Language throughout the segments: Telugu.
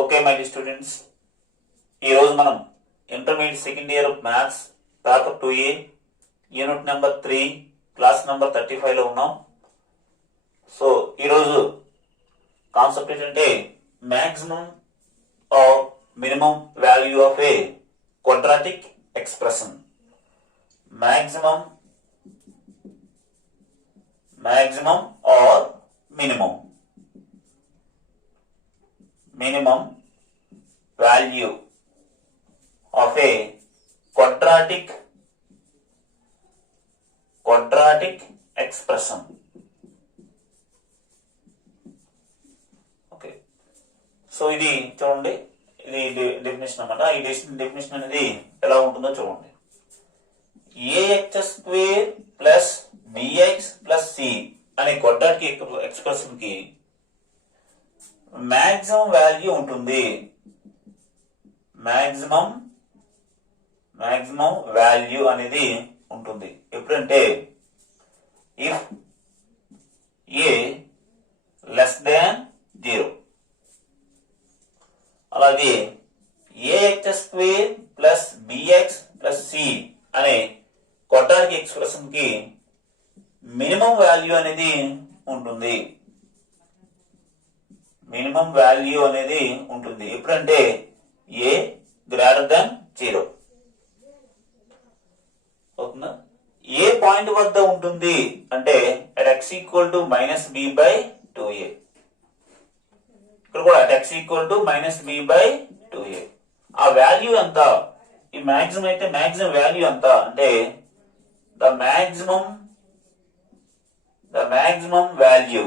ఓకే మై డియర్ స్టూడెంట్స్, ఈరోజు మనం intermediate second year maths paper 2A unit number 3 class number 35 లో ఉన్నాం. సో ఈరోజు కాన్సెప్ట్ ఏంటంటే maximum or minimum value of a quadratic expression. Maximum or minimum value of a quadratic expression. Okay, so ఇది చూడండి, ఇది డెఫినేషన్ అన్నమాట. ఈ డెఫినేషన్ అనేది ఎలా ఉంటుందో చూడండి. ax square plus bx plus c అనే క్వాడ్రాటిక్ ఎక్స్ప్రెషన్ కి మాక్సిమం వాల్యూ ఉంటుంది. మాక్సిమం వాల్యూ అనేది ఉంటుంది ఎప్పుడంటే ఇఫ్ ఏ లెస్ దాన్ 0. అలాగే ax square plus bx plus c అనే క్వాడ్రాటిక్ ఎక్స్ప్రెషన్ కి మినిమం వాల్యూ అనేది ఉంటుంది. మినిమం వాల్యూ అనేది ఉంటుంది ఎప్పుడంటే ఏ గ్రేటర్ దాన్ 0 అవుతుందా. ఏ పాయింట్ వద్ద ఉంటుంది అంటే at x equal to minus b by 2a. ఇక్కడ కూడా at x equal to minus b by 2a. ఆ వాల్యూ ఎంత? ఈ మాక్సిమం అయితే మాక్సిమం వాల్యూ ఎంత అంటే the maximum value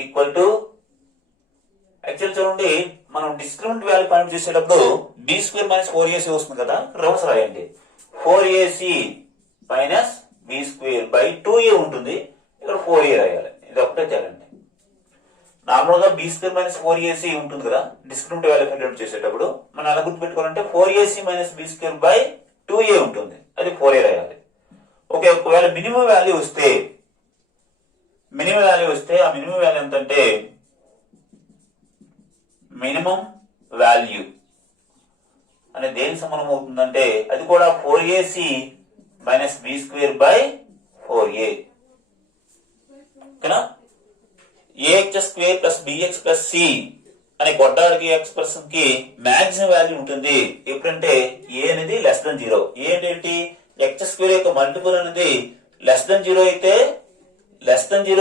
equal to, actual చూడండి, మనం డిస్క్రిమినెంట్ వాల్యూ ఫైండ్ చేసేటప్పుడు b స్క్వేర్ మైనస్ 4ac వస్తుంది కదా, రివర్స్ రాయండి. 4ac minus b square by 2a ఉంటుంది, ఇక్కడ 4a రాయాలి. ఇది ఒకటే తేలండి. నార్మల్ గా b స్క్వేర్ మైనస్ 4ac ఉంటుంది కదా డిస్క్రిమినెంట్ వాల్యూ ఫైండ్ చేసేటప్పుడు, మనం ఎలా గుర్తుపెట్టుకోవాలంటే 4ac minus b square by 2a ఉంటుంది, అది 4a రాయాలి. ఓకే, ఒకవేళ మినిమం వాల్యూ వస్తే ఆ మినిమం వాల్యూ ఎంతంటే మినిమం వాల్యూ అనే దేనికి సమానం అవుతుందంటే అది కూడా 4ac minus b square by 4a. ఓకేనా. ax square plus bx plus c అనే క్వాడ్రాటిక్ ఎక్స్ప్రెషన్ కి మాక్సిమం వాల్యూ ఉంటుంది ఎప్పుడంటే a అనేది లెస్ దెన్ 0. ఏంటి x స్క్వేర్ యొక్క మల్టిపుల్ అనేది లెస్ దెన్ 0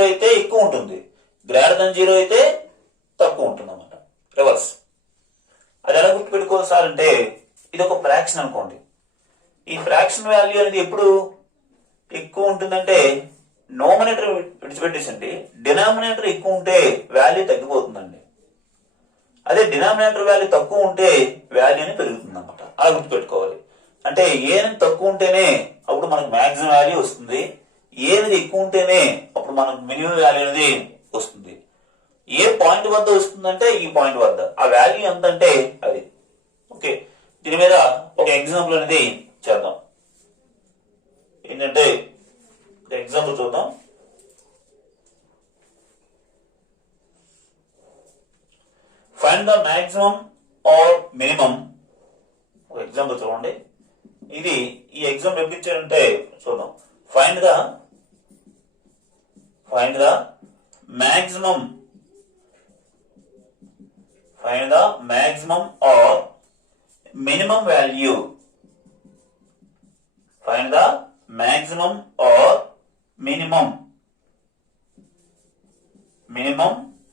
అయితే ఎక్కువ ఉంటుంది, గ్రేటర్ దెన్ 0 అయితే తక్కువ ఉంటుంది అన్నమాట. రివర్స్. అది ఎలా గుర్తుపెట్టుకోవాలి సార్ అంటే ఇది ఒక ఫ్రాక్షన్ అనుకోండి. ఈ ఫ్రాక్షన్ వాల్యూ అనేది ఎప్పుడు ఎక్కువ ఉంటుందంటే నోమినేటర్ విడిచిపెట్టేసండి, డినామినేటర్ ఎక్కువ ఉంటే వాల్యూ తగ్గిపోతుందండి. అదే డినామినేటర్ వాల్యూ తక్కువ ఉంటే వాల్యూ అనేది పెరుగుతుంది అన్నమాట. అలా గుర్తుపెట్టుకోవాలి. అంటే ఏ అనేది తక్కువ ఉంటేనే అప్పుడు మనకు మాక్సిమం వాల్యూ వస్తుంది, ఏ అనేది ఎక్కువ ఉంటేనే అప్పుడు మనకు మినిమం వాల్యూ అనేది వస్తుంది. ఏ పాయింట్ వద్ద వస్తుందంటే ఈ పాయింట్ వద్ద ఆ వాల్యూ ఎంత అంటే అది. ఓకే, దీని మీద ఒక ఎగ్జాంపుల్ అనేది చేద్దాం. ఏంటంటే ఎగ్జాంపుల్ చూద్దాం. Find the maximum or minimum. ఒక ఎగ్జాంపుల్ చూడండి. ఇది ఈ ఎగ్జాంపుల్ ఎప్పుడు ఇచ్చారంటే చూద్దాం. Find the maximum or minimum value. Find the maximum or minimum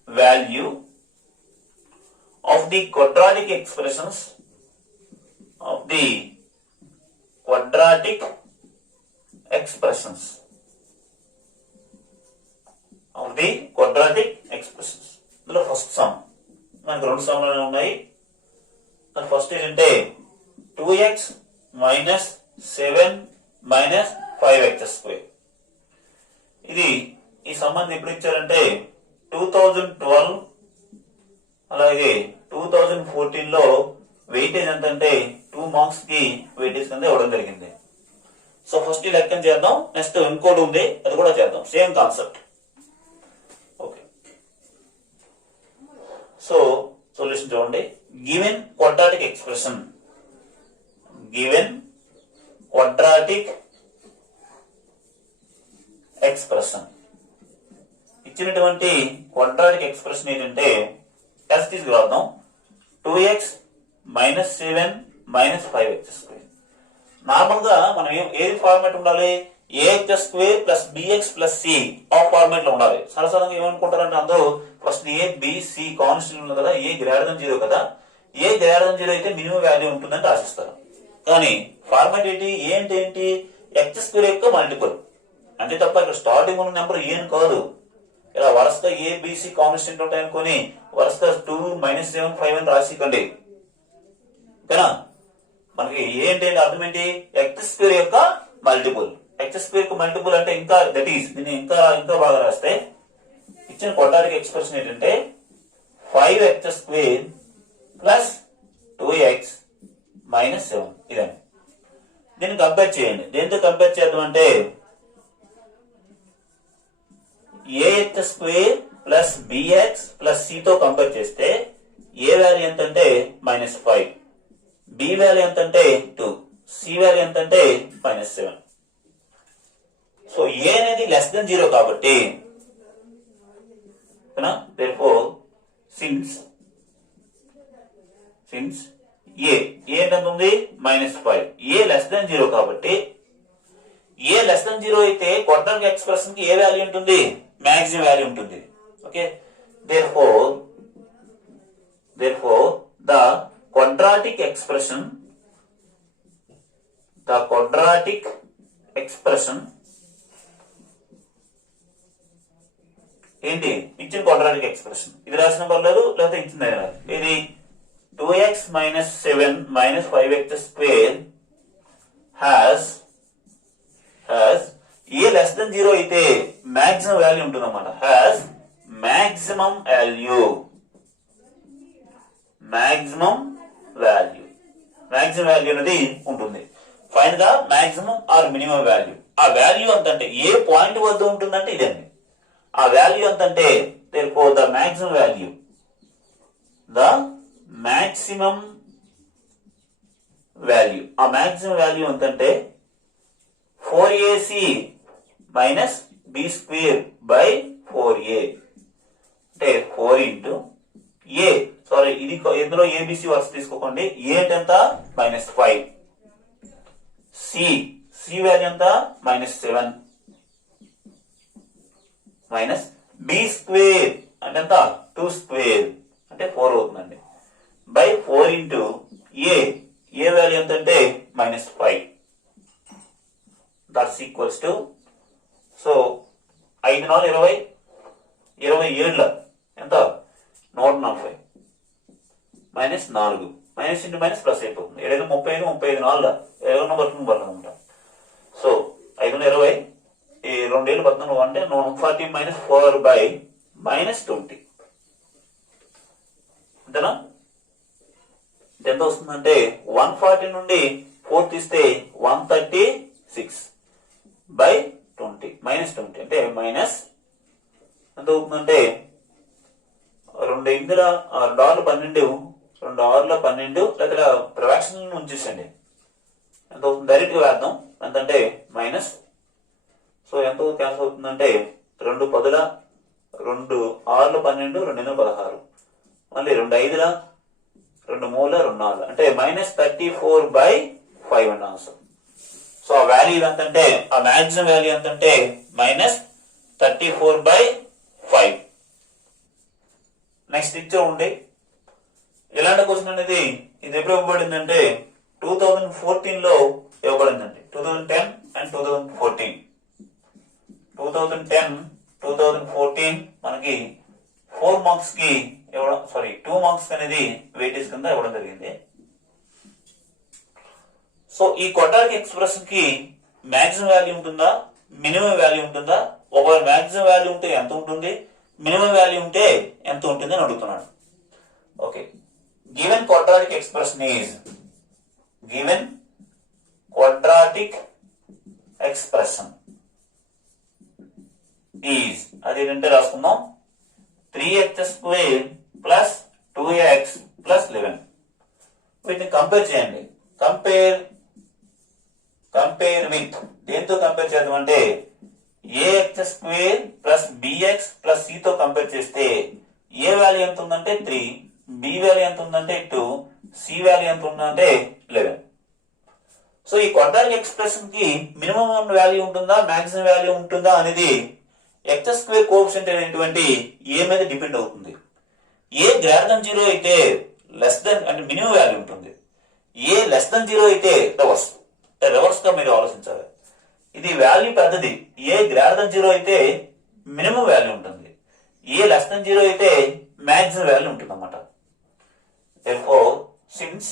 value of the quadratic expressions of the quadratic expressions. ఇందులో ఫస్ట్ సమ్ మనకు 2 సమ్లు ఉన్నాయి. ఫస్ట్ ఏంటంటే 2x minus 7 minus 5x square. ఇది ఈ సంబంధం ఎప్పుడు ఇచ్చారంటే 2012 అలాగే 2014 లో వెయిటేజ్ ఎంతంటే 2 మార్క్స్ కి వెయిటేజ్ కింద ఇవ్వడం జరిగింది. సో ఫస్ట్ ఈ లెక్కను చేద్దాం, నెక్స్ట్ ఇంకోటి ఉంది అది కూడా చేద్దాం, same concept. Okay, so solution చూడండి. Given quadratic expression, given quadratic expression, ఇచ్చినటువంటి క్వాడ్రాటిక్ ఎక్స్ప్రెషన్ ఏంటంటే ఎస్ తీసుకురాద్దాం. 2x - 7 - 5x². నార్మల్ గా మనం ఏది ఫార్మాట్ ఉండాలి, ax² + bx + c ఆ ఫార్మాట్ లో ఉండాలి. సరసంగా ఏమనుకుంటారంటే అందరూ first a b c constant ఉంది కదా, a > 0 కదా, a > 0 అయితే మినిమం వాల్యూ ఉంటుందని ఆశిస్తారు. కానీ ఫార్మాట్ ఏంటి x² యొక్క మల్టిపుల్ అంతే తప్ప ఇక్కడ స్టార్టింగ్ ఉన్న నెంబర్ ఏం కాదు. ఇలా వరుసగా a b c కాన్స్టెంట్ ఉంటాయి అనుకుని వరుసగా 2 - 7 5 అని రాసికండి. ఓకేనా? మనకి ఏంటి అర్థం ఏంటి, x² యొక్క మల్టిపుల్. x² కు మల్టిపుల్ అంటే ఇంకా దట్ ఈస్ దీన్ని ఇంకా బాగా రాస్తే ఇచ్చిన క్వాడ్రాటిక్ ఎక్స్ప్రెషన్ ఏంటంటే 5x² + 2x - 7. ఇదండి. దీన్ని కంపేర్ చేయండి. దేంతో కంపేర్ చేద్దాం అంటే ax² + bx + c తో కంపేర్ చేస్తే a వాల్యూ ఎంత అంటే -5, b వాల్యూ ఎంత అంటే 2, c వాల్యూ ఎంత అంటే -7. సో a అనేది <0 కాబట్టి therefore since a ఎంత ఉంది -5, a <0 కాబట్టి a <0 అయితే క్వాడ్రాటిక్ ఎక్స్ప్రెషన్ కి ఏ వాల్యూ ఉంటుంది, మాక్సిమం వాల్యూ ఉంటుంది. Okay, therefore the quadratic expression ఏంటి, ఇచ్చిన క్వాడ్రాటిక్ ఎక్స్ప్రెషన్ ఇది రాసిన పర్లేదు, లేకపోతే ఇచ్చింది ఇది 2x - 7 - 5x² has a <0 అయితే మాక్సిమం వాల్యూ ఉంటుంది అన్నమాట. హ్యాస్ మాక్సిమం వాల్యూ అనేది ఉంటుంది. ఫైన్ గా మాక్సిమం ఆర్ మినిమం వాల్యూ. ఆ వాల్యూ ఎంతంటే ఏ పాయింట్ వద్ద ఉంటుందంటే ఇదండి. ఆ వాల్యూ ఎంతంటే therefore the maximum value ఆ మాక్సిమం వాల్యూ ఎంతంటే 4ac - b²/4a అంటే 4 ఇంటూ a, సారీ ఇది ఇందులో ఏబిసి వరుస తీసుకోకండి. ఏ అంటే ఎంత -5, సి వాల్యూ ఎంత -7 b² అంటే ఎంత 2² అంటే 4 అవుతుందండి. బై 4 ఇంటూ ఏ వాల్యూ ఎంత అంటే -5. దట్స్ ఈక్వల్స్ టు, సో 5 × 4 = 20, 27 ఎంత 140 -4 మైనస్ ఇంటూ మైనస్ ప్లస్ అయిపోతుంది. 7 × 35 35 4 ఎవరన్నా బర్తుంది ఉంటాం. సో 5 × 20 ఈ 2 ఏళ్ళు 14 అంటే 140 - 4/-20 అంతేనా? ఎంత వస్తుందంటే 140 నుండి 4 తీస్తే 136/20 -20 అంటే మైనస్ ఎంత అవుతుందంటే 2 ఇందుల 2 6 12 2 6 12 లేదా ఫ్రాక్షన్ ఉంచేసండి. ఎంత అవుతుంది డైరెక్ట్ గా వేద్దాం. ఎంతంటే మైనస్, సో ఎంత క్యాన్సిల్ అవుతుందంటే 2 10 2 6 12 2 16 మళ్ళీ 2 5 2 3 2 4 అంటే -34/5 అండి ఆన్సర్. సో ఆ వాల్యూ ఎంతంటే ఆ మాక్సిమం వాల్యూ ఎంతంటే -34/5. నెక్స్ట్ ఇచ్చే ఉండి ఎలాంటి క్వశ్చన్ అనేది ఇది ఎప్పుడు ఇవ్వబడిందంటే 2014 లో ఇవ్వబడిందండి. 2010 అండ్ 2014 2010-2014 మనకి 4 మార్క్స్ కి ఇవ్వడం, సారీ 2 మార్క్స్ అనేది వెయిటేజ్ కింద ఇవ్వడం జరిగింది. సో ఈ క్వాడ్రాటిక్ ఎక్స్ప్రెషన్ కి మాక్సిమం వాల్యూ ఉంటుందా, మినిమం వాల్యూ ఉంటుందా, ఒకవేళ మాక్సిమం వాల్యూ ఉంటే ఎంత ఉంటుంది, మినిమం వాల్యూ ఉంటే ఎంత ఉంటుంది అని అడుగుతున్నాడు. Okay, given quadratic expression is అదేంటంటే రాసుకుందాం 3x² + 2x ప్లస్ 11. వీటిని కంపేర్ చేయండి. కంపేర్ విత్ దేంతో కంపేర్ చేద్దామంటే ax² plus bx plus c తో కంపేర్ చేస్తే a వాల్యూ ఎంత ఉందంటే 3, b వాల్యూ ఎంత ఉందంటే 2, c వాల్యూ ఎంత ఉందంటే 11. సో ఈ క్వాడ్రాటిక్ ఎక్స్ప్రెషన్ కి మినిమం వాల్యూ ఉంటుందా మాక్సిమం వాల్యూ ఉంటుందా అనేది x² కోఎఫిషియంట్ అనేటువంటి a మీద డిపెండ్ అవుతుంది. a గ్రేటర్ దెన్ 0 అయితే లెస్ దెన్ అంటే మినిమం వాల్యూ ఉంటుంది. a లెస్ దెన్ 0 అయితే రివర్స్ గా మీరు ఆలోచించాలి. ఇది వాల్యూ పెద్దది. a గ్రేటర్ దెన్ 0 అయితే మినిమం వాల్యూ ఉంటుంది. a లెస్ దెన్ 0 అయితే మాక్సిమం వాల్యూ ఉంటుంది అన్నమాట. therefore since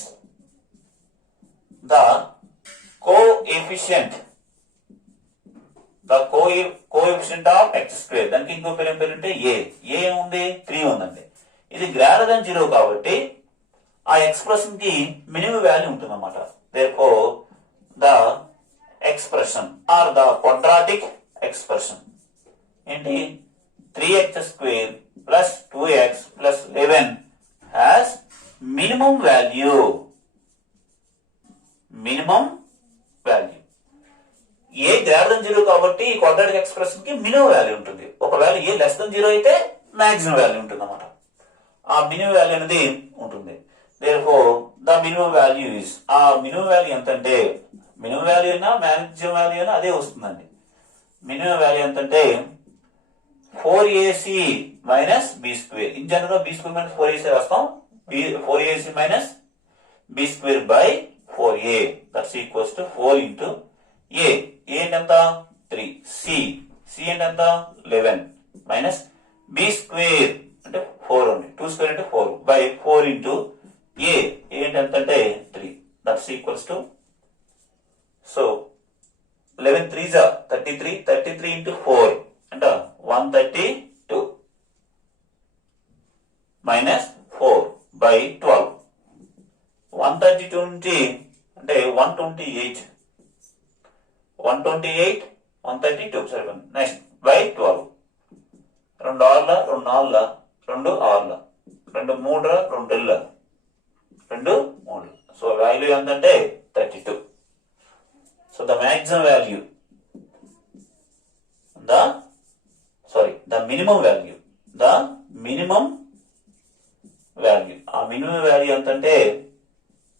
the coefficient of x² దానికి ఇంకో పేరు ఏం పేరుంటే a ఏముంది 3 ఉందండి. ఇది గ్రేటర్ దెన్ 0 కాబట్టి ఆ ఎక్స్ప్రెషన్ కి మినిమం వాల్యూ ఉంటుంది అన్నమాట. therefore the expression or the quadratic expression ఏంటి 3x² plus 2x plus 11 has minimum value. a greater than 0 కాబట్టి ఈ క్వాడ్రాటిక్ ఎక్స్ప్రెషన్ కి మినిమం వాల్యూ ఉంటుంది. ఒకవేళ a లెస్ దెన్ 0 అయితే మాక్సిమం వాల్యూ ఉంటుంది అన్నమాట. ఆ మినిమం వాల్యూ అనేది ఉంటుంది. therefore the minimum value is ఆ మినిమం వాల్యూ ఎంత అంటే మినిమం వాల్యూ అయినా మాక్సిమం వాల్యూ అయినా అదే వస్తుందండి. మినిమం వాల్యూ ఎంతంటే 4ac minus b². In general b² minus 4ac రాస్తాం. 4ac minus b² by 4a that's equals to 4 into a ఏంటంత 3, c ఏంటంత 11 minus b² అంటే 4 ఉంది. 2² అంటే 4 బై 4 ఇంటూ a ఏంటంటే 3 that's equals to so 11 3s are 33 into 4 అంటే 132 మైనస్ 4 బై 12. 132 నుంచి అంటే 128 132 సరిపోయింది. Next by 12. 2 6ల 2 4ల 2 6ల 2 3ల 2 2ల 2 3. సో వాల్యూ ఎంతంటే 32. So the maximum value, the minimum value, ఆ minimum value ఎంతంటే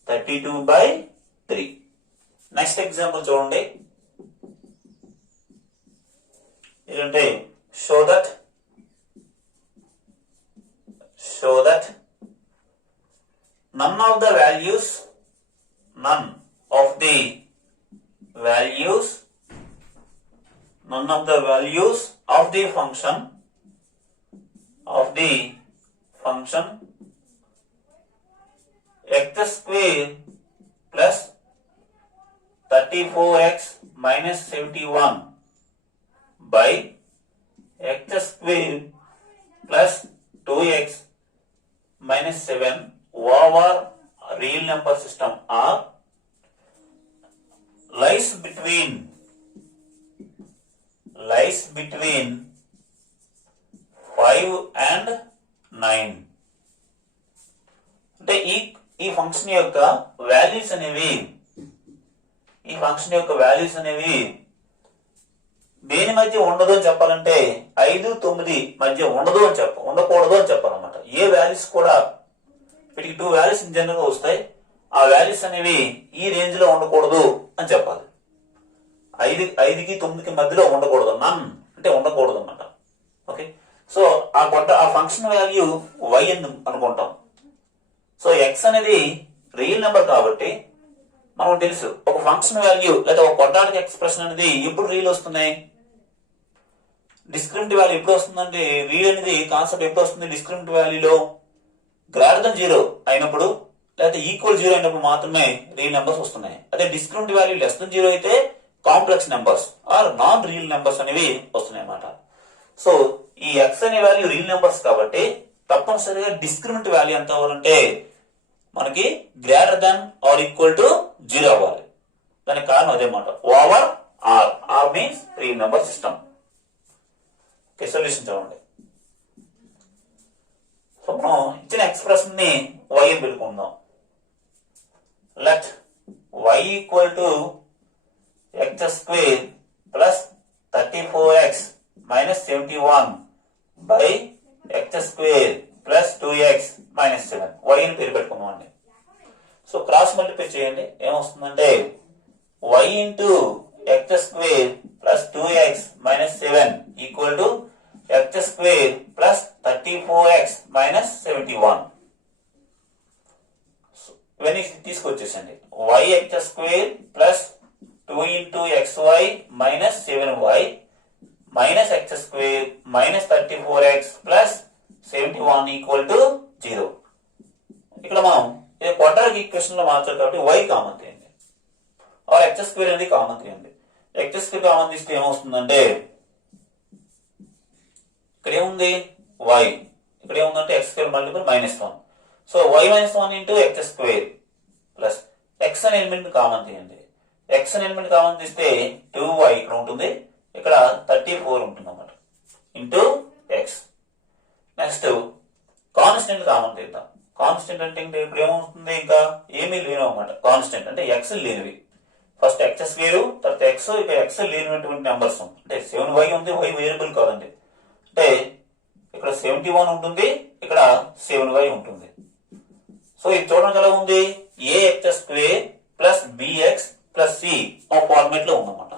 32/3. నెక్స్ట్ ఎగ్జాంపుల్ చూడండి. ఏంటంటే show that none of the values of the function x² plus 34x minus 71 by x² plus 2x minus 7 over real number system are lies between 5 and 9. అంటే ఈ ఫంక్షన్ యొక్క వాల్యూస్ అనేవి దేని మధ్య ఉండదు అని చెప్పాలంటే 5, 9 మధ్య ఉండకూడదు అని చెప్పాలన్నమాట. ఏ వాల్యూస్ కూడా వీటికి 2 వాల్యూస్ ఇన్ జనరల్ గా వస్తాయి. ఆ వాల్యూస్ అనేవి ఈ రేంజ్ లో ఉండకూడదు అని చెప్పాలి. 5కి 9కి మధ్యలో ఉండకూడదు. నన్ అంటే ఉండకూడదు అన్నమాట. ఓకే, సో ఆ ఫంక్షన్ వాల్యూ y అని అనుకుంటాం. సో x అనేది రియల్ నెంబర్ కాబట్టి మనకు తెలుసు ఒక ఫంక్షన్ వాల్యూ లేదా ఒక క్వాడ్రాటిక్ ఎక్స్ప్రెషన్ అనేది ఎప్పుడు రియల్ వస్తున్నాయి. డిస్క్రిమినెంట్ వాల్యూ ఎప్పుడు వస్తుందంటే రియల్ అనేది కాన్సెప్ట్ ఎప్పుడు వస్తుంది డిస్క్రిమినెంట్ వాల్యూలో గ్రేటర్ దెన్ 0 అయినప్పుడు లేదా ఈక్వల్ 0 అయినప్పుడు మాత్రమే రియల్ నెంబర్స్ వస్తున్నాయి. అదే డిస్క్రిమినెంట్ వాల్యూ లెస్ దెన్ 0 అయితే complex numbers or non real numbers అనేవి వస్తున్నాయి అన్నమాట. సో ఈ x అనే వాల్యూ రియల్ నెంబర్స్ కాబట్టి తప్పనిసరిగా డిస్క్రిమినెంట్ వాల్యూ ఎంత అవ్వాలంటే మనకి greater than or equal to 0 అవ్వాలి. దానికి కారణం అదే మాట over R means real number system. Solution చూడండి. సో మనం ఇచ్చిన ఇచ్చిన ఎక్స్ప్రెషన్ ని y అని పెట్టుకుందాం. Let y equal to x square plus 34x minus 71 by x square plus 2x minus 7 y అని పేరు పెట్టుకుందాం అండి. సో క్రాస్ మల్టిప్లై చేయండి, ఏమొస్తుందంటే y into x square plus 2x minus 7 equal to x square plus 34x minus 71. ఇవన్నీ తీసుకొచ్చేసండి. y x square plus 2 into xy minus 7y minus x square minus 34x plus 71 equal to 0. ఇక్కడ మనం ఇది క్వాడ్రాటిక్ ఈక్వేషన్ లో మార్చాలి కాబట్టి y కామన్ తీయండి, ఆర్ x స్క్వేర్ అనేది కామన్ తీయండి. x స్క్వేర్ కామన్ తీస్తే ఏమవుతుందంటే ఇక్కడ ఏముంది y, ఇక్కడ ఏముందంటే x square multiple -1. So y -1 into x square plus x అనే ఎలిమెంట్ కామన్ తీయండి. x అనే ఎలిమెంట్ కామన్ తీస్తే 2y ఇక్కడ ఉంటుంది, ఇక్కడ 34 ఉంటుంది అన్నమాట into x. Next constant common తీద్దాం. కాన్స్టెంట్ అంటే ఇప్పుడు ఏమవుతుంది, ఇంకా ఏమీ లేవు అన్నమాట. కాన్స్టెంట్ అంటే x లేనివి. ఫస్ట్ x స్క్వేర్, తర్వాత x, ఇక x లేనటువంటి నెంబర్స్ అంటే 7y ఉంది, y వేరియబుల్ కాదండి. అంటే ఇక్కడ 71 ఉంటుంది, ఇక్కడ 7y ఉంటుంది. సో ఇది చూడడానికి ఎలా ఉంది, ax square plus bx plus c ఆ ఫార్మేట్ లో ఉందన్నమాట.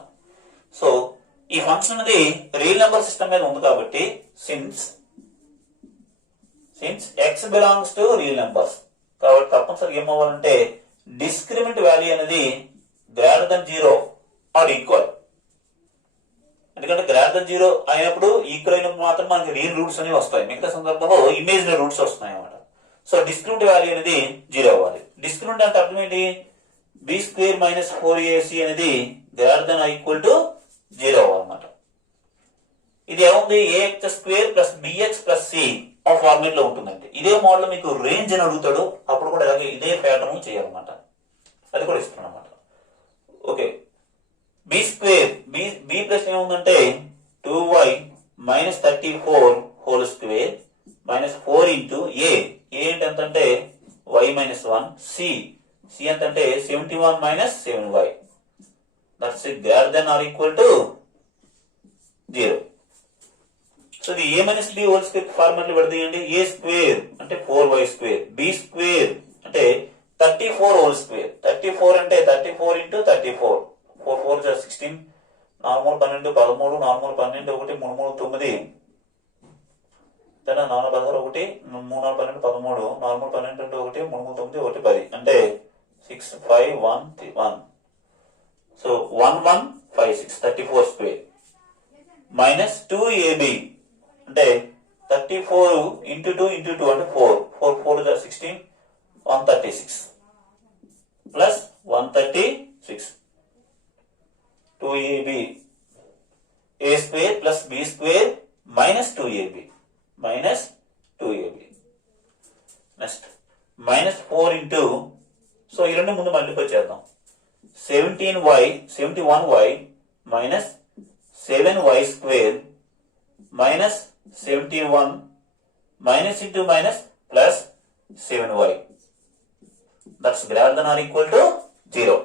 సో ఈ ఫంక్షన్ అనేది రియల్ నెంబర్ సిస్టమ్ మీద ఉంది కాబట్టి since x belongs to real numbers కాబట్టి తప్పనిసరిగా ఏమవ్వాలంటే డిస్క్రిమినెంట్ వాల్యూ అనేది గ్రేటర్ దెన్ 0 ఆర్ ఈక్వల్. ఎందుకంటే గ్రేటర్ దెన్ 0 అయినప్పుడు ఈక్వల్ అయినప్పుడు మాత్రం మనకి రియల్ రూట్స్ అనేవి వస్తాయి, మిగతా సందర్భంలో ఇమేజినరీ రూట్స్ వస్తున్నాయి అన్నమాట. సో డిస్క్రిమినెంట్ వాల్యూ అనేది 0 అవ్వాలి. డిస్క్రిమినెంట్ అంటే అర్థం ఏంటి, బి స్క్వేర్ మైనస్ 4ac అనేది గ్రేటర్ దెన్ ఈక్వల్ టు 0 అవ్వాలన్నమాట. ఇది ఏముంది, ax square plus bx plus c ఆ ఫార్మేట్ లో ఉంటుందండి. ఇదే మోడల్ మీకు రేంజ్ అని అడుగుతాడు, అప్పుడు కూడా ఇలాగే ఇదే ప్యాటర్న్ చేయాలన్నమాట. అది కూడా ఇస్తున్నాం అన్నమాట. Okay, B square B plus ఏముందంటే 2y minus 34 whole square minus 4 into A ఏంటి ఎంతంటే y మైనస్ 1, సి ఎంతంటే 71 minus 7y that's greater than or equal to 0. So ఇది A minus B whole square format లో పెడతాయండి. ఏ స్క్వేర్ అంటే 4y స్క్వేర్, బి స్క్వేర్ అంటే 34 హోల్ స్క్వేర్, 34 అంటే 34 ఇంటూ 34 4 4 16 4 12 13 4 12 1 3 3 9 4 16 1 3 12 13 4 12 1 3 9 1 10 అంటే 6 5 1 1. సో 1 1 5 6 34 స్క్వేర్ మైనస్ 2ab అంటే 34 ఇంటూ 2 ఇంటూ 2 అంటే 4 4 4 16 136 plus 136 2ab a square plus b square minus 2ab minus 2ab. Next minus 4 into, so ఈ రెండు ముందు మల్టిప్లై చేద్దాం. 71y minus 7y square minus 71 minus into minus plus 7y that's greater than or equal to 0.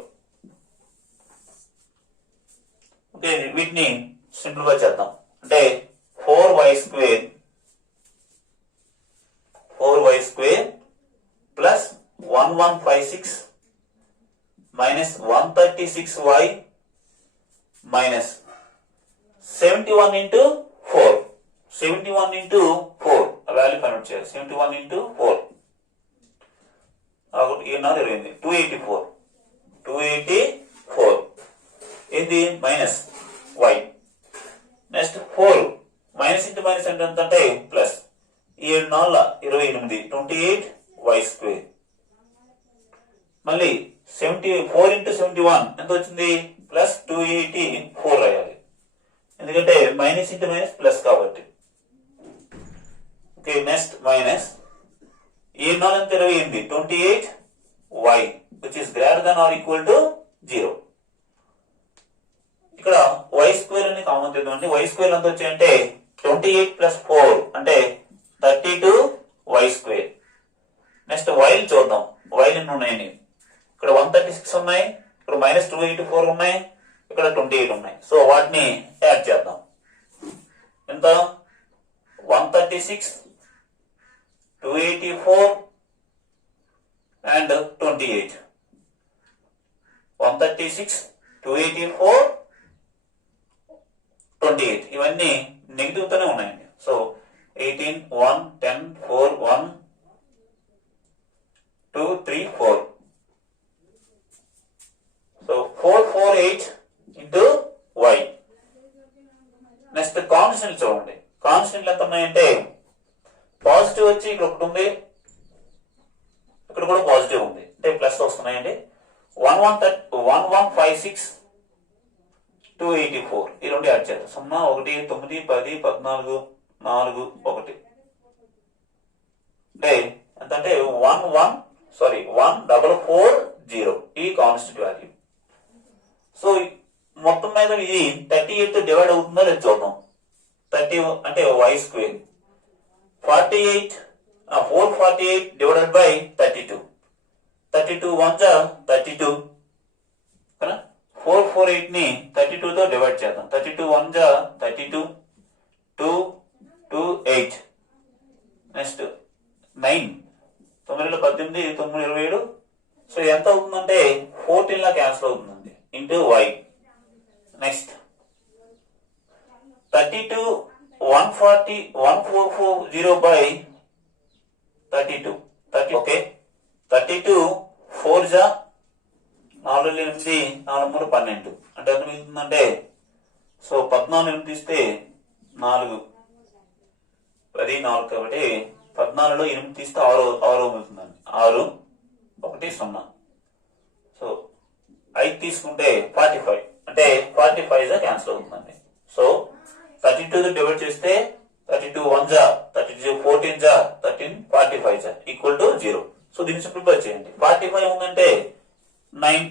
Okay, వీటిని సింప్లిఫై చేద్దాం. అంటే 4y square plus 1156 minus 136y minus 71 into 4 71 into 4 value find out చేయాలి. 71 ఇంటూ 4 జరిగింది 284 ఏంది minus y. Next 4 minus into minus అంటే ఎంత అంటే ప్లస్ 7 4 28 28y స్క్వేర్. మళ్ళీ 74 ఇంటూ 71 ఎంత వచ్చింది ప్లస్ 284 రాయాలి, ఎందుకంటే మైనస్ ఇంటూ మైనస్ ప్లస్ కాబట్టి. ఓకే, నెక్స్ట్ మైనస్ 7 4 ఎంత 28 28y which is greater than or equal to 0. ఇక్కడ y స్క్వేర్ అని కామన్ తీద్దామండి. y స్క్వేర్ ఎంత వచ్చాయంటే 28 ప్లస్ 4 అంటే 32y స్క్వేర్ నెక్స్ట్ వైల్ చూద్దాం. వైల్ ఎన్ని ఉన్నాయని. ఇక్కడ 136 ఉన్నాయి, ఇక్కడ -284 ఉన్నాయి, ఇక్కడ 28 ఉన్నాయి. సో వాటిని యాడ్ చేద్దాం. ఎంత? 136, 284 అండ్ 28. 136, 284, 28 ఇవన్నీ నెగిటివ్ తోనే ఉన్నాయండి. So 18, 1, 10, 4, 1, 2, 3, 4. So 448 into y. Next constant చూడండి. కాన్స్టెంట్లు ఎంత ఉన్నాయంటే పాజిటివ్ వచ్చి ఇక్కడ ఒకటి ఉంది, ఇక్కడ కూడా పాజిటివ్ ఉంది, అంటే ప్లస్ వస్తున్నాయండి. 1156, 284 ఈ రెండు యాడ్ చేద్దాం. 0, 1, 9, 10, 14, 4, 1 అంటే ఎంత అంటే 1440 ఈ కాన్స్టెంట్ వాల్యూ. సో మొత్తం మీద ఇది 38 తో డివైడ్ అవుతుందో లేదు చూద్దాం. 30 అంటే y స్క్వేర్. 448 divided by 32. 32 1 32. 448 ని 32 తో డివైడ్ చేద్దాం. 32 1 32, 2, 2, 8. నెక్స్ట్ 9, 9 18, 9 27. సో ఎంత అవుతుందంటే 14 లా క్యాన్సిల్ అవుతుందండి into y. Next 32 1440 by 32. Okay 32 4 4 8 4 3 12 అంటే ఎంత మిగులుతుందంటే సో 14 8 తీస్తే 4 10 4 కాబట్టి 14లో 8 తీస్తే 6 మిగులుతుందండి. 6 1 0. సో 5 తీసుకుంటే 45 అంటే 45 క్యాన్సిల్ అవుతుందండి. సో 32 డివైడ్ చేస్తే 32 1 32 14 13 45 ఈక్వల్ టు 0. సో దీన్ని సింప్లిఫై చేయండి. 45 ఉందంటే 9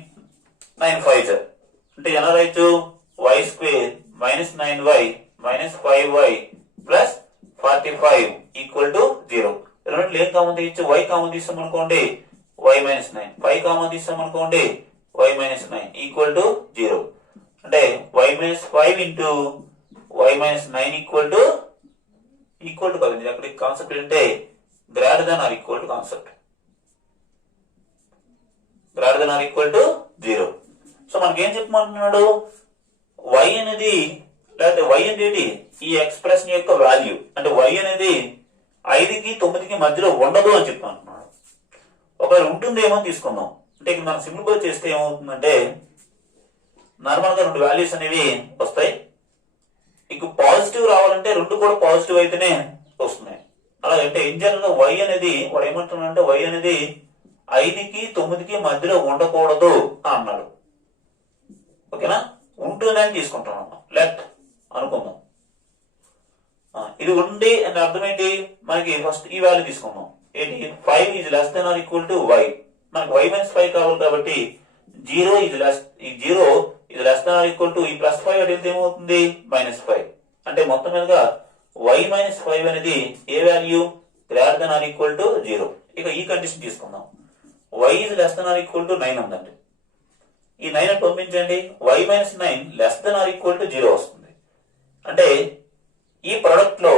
అంటే ఎలా right? y square -9y -5y plus 45 equal to 0. రెండింటిలో ఏం కామన్ తీయచ్చు? y కామన్ తీస్తాం అనుకోండి y -9, 5 కామన్ తీస్తాం అనుకోండి y -9 ఈక్వల్ టు 0. అంటే y -5 into y -9 equal to కదండి. అక్కడ కాన్సెప్ట్ ఏంటంటే greater than or equal to concept. Greater than or equal to 0. So మనకి ఏం చెప్పమంటున్నాడు? y అనేది లేకపోతే y అనేది ఈ ఎక్స్ప్రెషన్ యొక్క వాల్యూ. అంటే y అనేది 5కి 9కి మధ్యలో ఉండదు అని చెప్పమంటున్నాడు. ఒకవేళ ఉంటుందేమో అని తీసుకుందాం. అంటే ఇక్కడ మనం సింప్లిఫై చేస్తే ఏమవుతుందంటే నార్మల్ గా 2 వాల్యూస్ అనేవి వస్తాయి. ఇక పాజిటివ్ రావాలంటే 2 కూడా పాజిటివ్ అయితేనే వస్తున్నాయి. అలాగంటే ఇన్ జనరల్ గా y అనేది వాడు ఏమంటున్నాడంటే y అనేది 5కి 9కి మధ్యలో ఉండకూడదు అన్నాడు. ఓకేనా? ఉంటుందని తీసుకుంటున్నాం. లెట్ అనుకుందాం. ఇది ఉంది అని అర్థం ఏంటి? మనకి ఫస్ట్ ఈ వాల్యూ తీసుకుందాం. ఏంటి? 5 is less than or equal to y. మనకి y -5 కావాలి కాబట్టి 0 is less than or equal to ఈ +5 అడిగితే ఏమవుతుంది? -5. అంటే మొత్తం మీదుగా y -5 అనేది ఏ value? Greater than or equal to 0. ఇక ఈ కండిషన్ తీసుకుందాం. y is less than or equal to 9 ఉందండి. ఈ 9 అని పంపించండి. y -9 less than or equal to 0 వస్తుంది. అంటే ఈ ప్రొడక్ట్ లో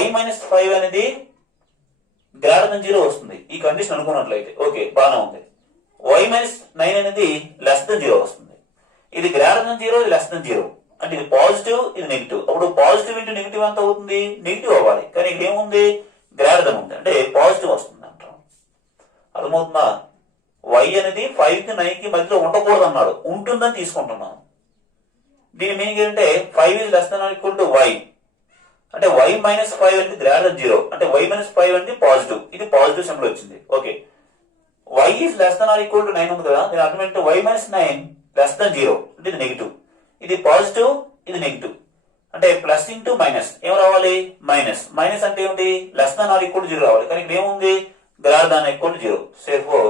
y -5 అనేది గ్రేటర్ దెన్ 0 వస్తుంది. ఈ కండిషన్ అనుకున్నట్లయితే ఓకే బాగా ఉంది. y -9 అనేది లెస్ దెన్ 0 వస్తుంది. ఇది గ్రేటర్ దెన్ 0, ఇది లెస్ దెన్ 0. అంటే ఇది పాజిటివ్, ఇది నెగిటివ్. అప్పుడు పాజిటివ్ ఇంటూ నెగిటివ్ ఎంత అవుతుంది? నెగిటివ్ అవ్వాలి. కానీ ఇక్కడ ఏముంది? గ్రేటర్ దెన్ ఉంది. అంటే పాజిటివ్ వస్తుంది అంటాం. అర్థమవుతుందా? y అనేది 5కి 9కి మధ్యలో ఉండకూడదు అన్నాడు. ఉంటుందని తీసుకుంటున్నాను. దీని మీనింగ్ ఏంటంటే 5 is less than or equal to y. అంటే y -5 అనేది గ్రేటర్ దెన్ 0. అంటే y -5 అంటే పాజిటివ్. ఇది పాజిటివ్ సింబల్ వచ్చింది. Okay y is less than or equal to 9 ఉంది కదా. దీని అర్థం ఏంటంటే y -9 లెస్ దెన్ 0. అంటే ఇది నెగిటివ్. ఇది పాజిటివ్, ఇది నెగిటివ్. అంటే ప్లస్ ఇంటూ మైనస్ ఏం రావాలి? మైనస్. మైనస్ అంటే ఏమిటి? Less than or equal to 0 రావాలి. కానీ ఇక్కడ ఏముంది? Greater than equal to 0.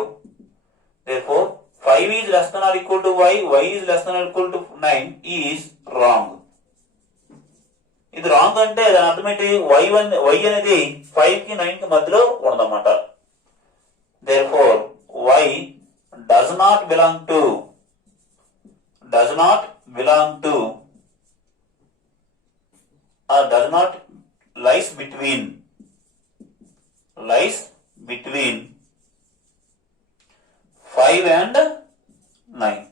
therefore 5 is less than or equal to y is less than or equal to 9 is wrong. ఇది రాంగ్ అంటే దాని అర్థం ఏంటి? y అనేది 5కి 9కి మధ్యలో ఉండదన్నమాట. therefore y does not belong to or does not lies between 5 and 9.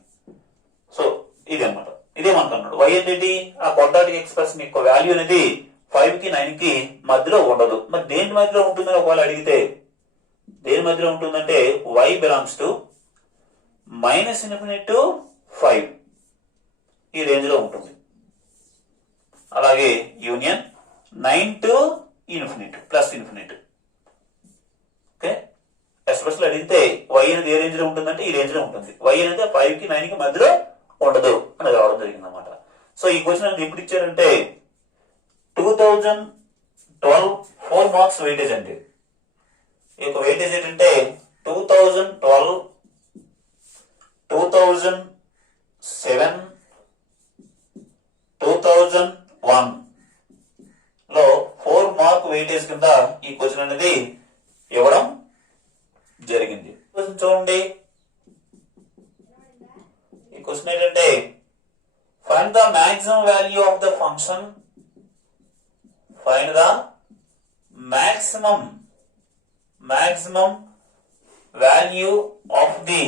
So ఇది అనమాట, ఇదేమంటున్నాడు y అనేది ఆ క్వాడ్రాటిక్ ఎక్స్ప్రెషన్ యొక్క వాల్యూ అనేది 5 కి 9 కి మధ్యలో ఉండదు. మరి దేని మధ్యలో ఉంటుందని ఒకవేళ అడిగితే దేని మధ్యలో ఉంటుందంటే y బిలాంగ్స్ టు -∞ to 5 ఈ రేంజ్ లో ఉంటుంది. అలాగే యూనియన్ 9 to ∞, +∞. ఓకే, ఎక్స్ప్రెషన్ అడిగితే y అనేది ఏ రేంజ్ లో ఉంటుందంటే ఈ రేంజ్ లో ఉంటుంది. y అనేది 5 కి 9 కి మధ్యలో ఉండదు అని రావడం జరిగింది అనమాట. సో ఈ క్వశ్చన్ అనేది ఎప్పుడు ఇచ్చారంటే 2012 4 మార్క్స్ వెయిటేజ్ అండి. ఈ యొక్క వెయిటేజ్ ఏంటంటే 2012, 2007, 2001 లో 4 మార్క్ వెయిటేజ్ కింద ఈ క్వశ్చన్ అనేది ఇవ్వడం జరిగింది. క్వశ్చన్ చూడండి, ఈ క్వశ్చన్ ఏంటంటే find the maximum value of the function, find the maximum value of the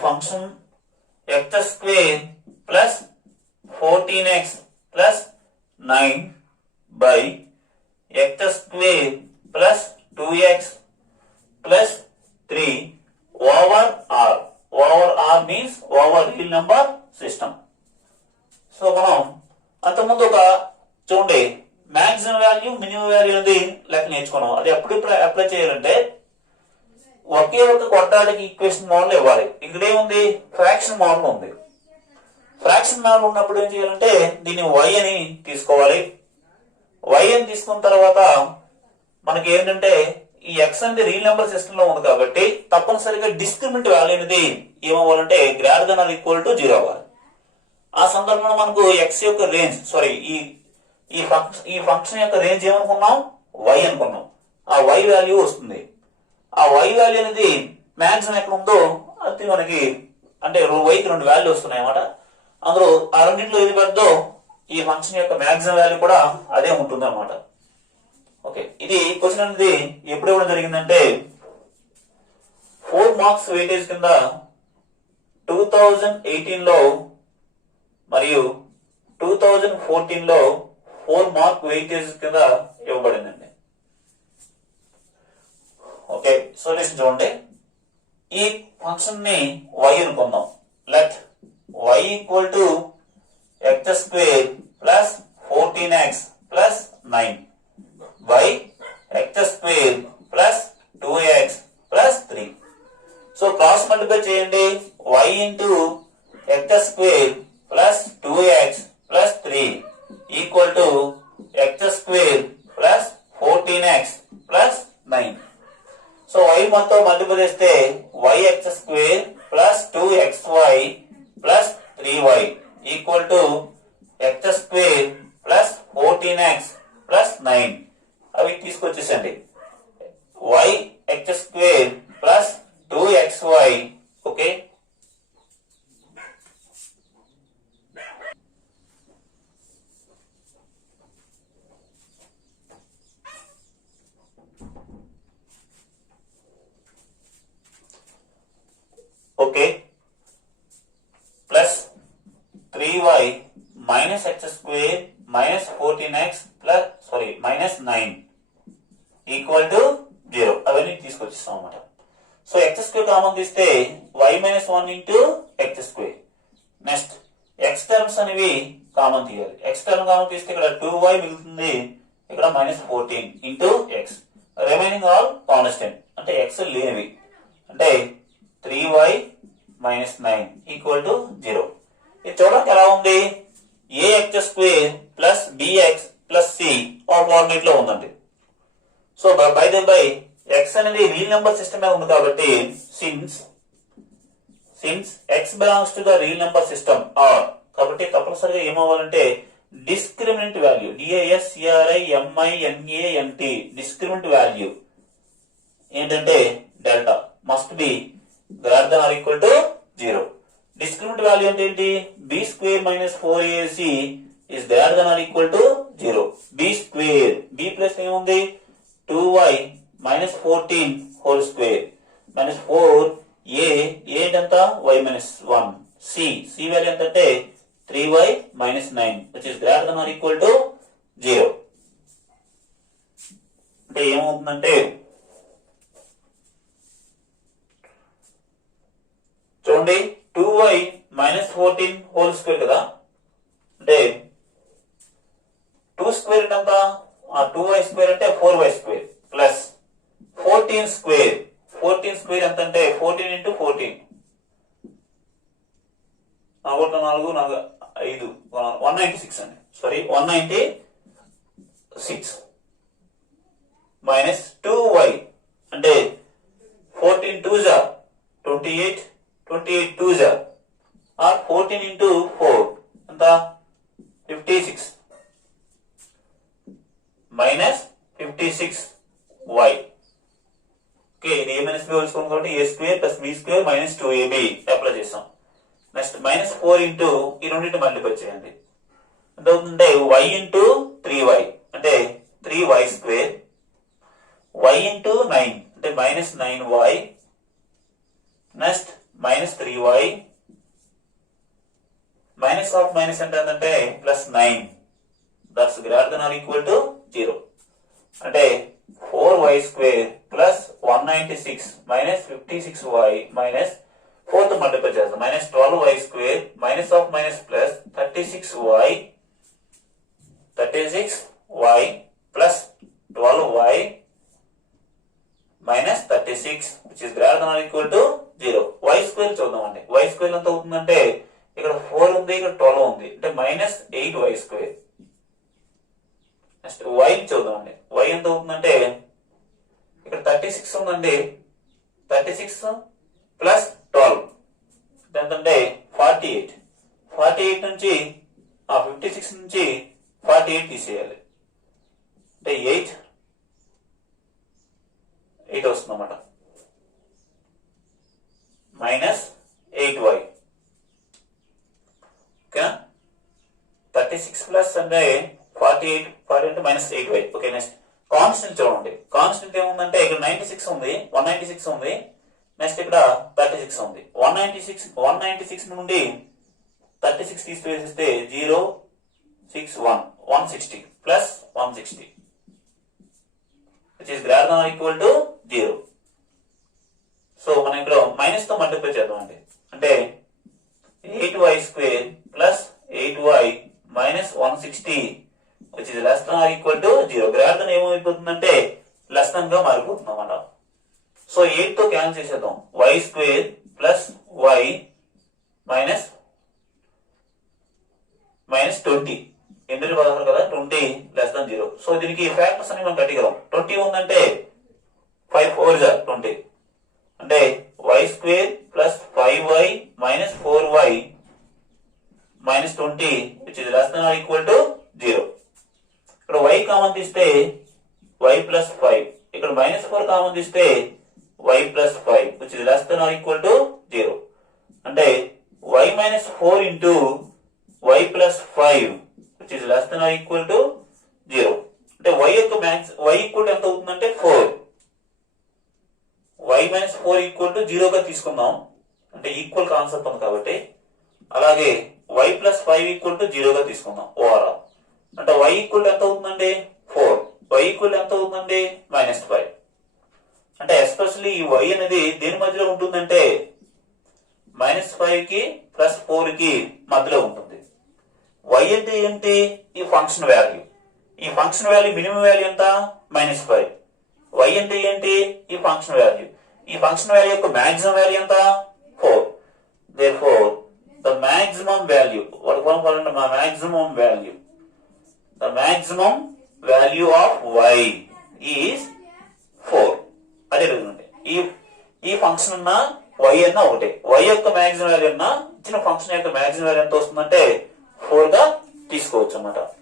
function x square plus 14x plus 9 by x square plus 2x plus 3 over r. Over r means over real number system. So మనం అంతకుముందు ఒక చూడండి మాక్సిమం వాల్యూ మినిమం వాల్యూ అనేది లెక్క నేర్చుకున్నాం. అది ఎప్పుడు అప్లై చేయాలంటే ఒకే ఒక క్వాడ్రాటిక్ ఈక్వేషన్ మోడల్ ఇవ్వాలి. ఇక్కడ ఏముంది, ఫ్రాక్షన్ మోడల్ ఉంది. ఫ్రాక్షన్ మోడల్ ఉన్నప్పుడు ఏం చేయాలంటే దీన్ని y అని తీసుకోవాలి. y అని తీసుకున్న తర్వాత మనకి ఏంటంటే ఈ x అనేది రియల్ నెంబర్ సిస్టమ్ లో ఉంది కాబట్టి తప్పనిసరిగా డిస్క్రిమినెంట్ వాల్యూ అనేది ఏమవ్వాలంటే greater than or equal to 0 అవ్వాలి. ఆ సందర్భంలో మనకు x యొక్క రేంజ్ ఈ ఫంక్షన్ యొక్క రేంజ్ ఏమనుకున్నాం, y అనుకున్నాం. ఆ y వాల్యూ వస్తుంది. ఆ y వాల్యూ అనేది మ్యాక్సిమం ఎక్కడ ఉందో అది మనకి అంటే y కి 2 వాల్యూ వస్తున్నాయి అన్నమాట. అందులో ఆ రెండింటిలో ఏది పెద్దో ఈ ఫంక్షన్ యొక్క మ్యాక్సిమం వాల్యూ కూడా అదే ఉంటుంది అన్నమాట. ఓకే, ఇది క్వశ్చన్ అనేది ఎప్పుడు ఇవ్వడం జరిగిందంటే 4 మార్క్స్ వెయిటేజ్ కింద 2018 లో మరియు 2014 లో 4 మార్క్ వెయిటేజ్ కింద ఇవ్వబడిందండి. ఓకే, సొల్యూషన్ చూడండి. ఈ ఫంక్షన్ ని y అనుకుందాం. Let y equal to x square plus 14x plus 9 by x square plus 2x plus 3. So cross multiply చేయండి. y into x square plus 2x plus 3 equal to x square plus 14x plus 9. So y మొత్తం మల్టిప్లై చేస్తే yx square plus 2xy plus 3y equal to x square plus 14x plus 9. అవి తీసుకొచ్చేసండి. yx square plus 2xy. Okay, okay, plus 3y minus x square minus 14x minus 9 equal to 0. అవన్నీ తీసుకొచ్చిస్తాం అన్నమాట. సో x స్క్వేర్ కామన్ తీస్తే y minus 1 into x square. Next x terms అనేవి కామన్ తీయాలి. x టర్మ్ కామన్ తీస్తే ఇక్కడ 2y మిగులుతుంది, ఇక్కడ minus 14 into x. Remaining all constant అంటే x లేనివి అంటే 3y మైనస్ 9 ఈక్వల్ టు 0. ఇది చూడడానికి ఎలా ఉంది, ax square plus bx plus c format లో ఉందండి. So by the by x అనేది రియల్ నెంబర్ సిస్టమ్ ఉంది కాబట్టి since x belongs to the real number system or కాబట్టి తప్పనిసరిగా ఏమవ్వాలంటే discriminant value DISCRIMINANT discriminant value ఏంటంటే delta must be greater than or equal to 0. Discriminant value అంటే ఏంటి? b square minus 4ac is greater than or equal to 0. b square b plus ఏముంది 2y minus 14 whole square minus 4a ఏంటంత y minus 1 c value ఎంత అంటే 3y minus 9 which is greater than or equal to 0. అంటే ఏమవుతుందంటే చూడండి 2y minus 14 whole square కదా, అంటే 2 స్క్వేర్ ఎంత 2y స్క్వేర్ అంటే 4y స్క్వేర్ ప్లస్ 14 స్క్వేర్ ఎంత అంటే 14 ఇంటూ 14 4 5 196 అండి, సారీ 196 మైనస్ 2y అంటే 14 2 జా 28 2 జా ఆర్ 14 ఇంటూ 4 ఎంత 56 మైనస్ 56y. ఓకే, ఇది a minus B whole square కాబట్టి a square plus B square minus 2ab apply చేస్తాం. నెక్స్ట్ మైనస్ 4 ఇంటూ ఈ రెండింటి మల్టిప్లై చేయండి, ఎంత అవుతుందంటే y ఇంటూ 3y అంటే 3y స్క్వేర్, y ఇంటూ 9 అంటే minus 9y, next minus 3y, minus of minus అంటే plus 9 that's greater than or equal to 0. అంటే 4y square plus 196 minus 56y minus 4తో మల్టిప్లై చేస్తాం minus 12y square minus of minus plus 36y plus 12y minus 36 which is greater than or equal to 0. y square చూద్దామండి, y స్క్వేర్ ఎంత అవుతుందంటే ఇక్కడ 4 ఉంది ఇక్కడ 12 ఉంది అంటే minus 8y square. Next y చూద్దామండి, y ఎంత అవుతుందంటే ఇక్కడ 36 ఉందండి, 36 ప్లస్ 12 ఎంతంటే 48 నుంచి 56 నుంచి 48 తీసేయాలి అంటే 8 వస్తుంది అన్నమాట మైనస్ 8y. ఓకేనా, 36 ప్లస్ అంటే 48 minus 8y. Okay, next constant చూడండి, కాన్స్టెంట్ ఏముందంటే ఇక్కడ 96 ఉంది 196 ఉంది, నెక్స్ట్ ఇక్కడ 36 ఉంది. 196 నుండి 36 తీసివేసిస్తే 0 6 1 160 plus 160 which is greater than or equal to 0. So మనం ఇక్కడ మైనస్ తో మల్టిప్లై చేద్దాం అండి, అంటే 8y square plus 8y minus 160 which is less than or equal to 0. Greater than ఏమైపోతుందంటే లెస్ దెన్ గా మారిపోతుంది అన్నమాట. సో 8 తో క్యాన్సిల్ చేసేద్దాం, y square plus y minus 20 ఎందుకు పదహారు కదా 20 లెస్ దెన్ 0. సో దీనికి ఫ్యాక్టర్స్ అని మనం కట్టగలం. 20 ఉందంటే 5 4 జా 20 అంటే y square plus 5y minus 4y minus 20 which is less than or equal to 0. ఇక్కడ y కామన్ తీస్తే y ప్లస్ 5, ఇక్కడ మైనస్ 4 కామన్ తీస్తే y plus 5 which is less than or equal to 0. అంటే y minus 4 into y plus 5 which is less than or equal to 0. అంటే y యొక్క మ్యాక్స్ y ఈక్వల్ ఎంత అవుతుందంటే 4, y మైనస్ 4 ఈక్వల్ టు 0 గా తీసుకుందాం అంటే ఈక్వల్ కాన్సెప్ట్ ఉంది కాబట్టి. అలాగే y ప్లస్ 5 ఈక్వల్ టు 0 గా తీసుకుందాం ఓవరాల్. అంటే y ఈక్వల్ ఎంత అవుతుందండి 4, y ఈక్వల్ ఎంత అవుతుందండి మైనస్ 5. అంటే ఎస్పెషల్లీ ఈ y అనేది దేని మధ్యలో ఉంటుందంటే మైనస్ 5 కి ప్లస్ 4 కి మధ్యలో ఉంటుంది. y అంటే ఏంటి? ఈ ఫంక్షన్ వాల్యూ. ఈ ఫంక్షన్ వాల్యూ మినిమం వాల్యూ ఎంత మైనస్ 5. y అంటే ఏంటి? ఈ ఫంక్షన్ వాల్యూ. ఈ ఫంక్షన్ వాల్యూ యొక్క మాక్సిమం వాల్యూ ఎంత 4. therefore the maximum value what one called my maximum value, the maximum value of y is 4. అదే విధంగా ఈ ఫంక్షన్ ఉన్న y అన్న ఒకటే, y యొక్క మాక్సిమం వాల్యూ అన్న ఇచ్చిన ఫంక్షన్ యొక్క మాక్సిమం వాల్యూ ఎంత వస్తుందంటే 4 గా తీసుకుంటాం. తీసుకోవచ్చు అన్నమాట.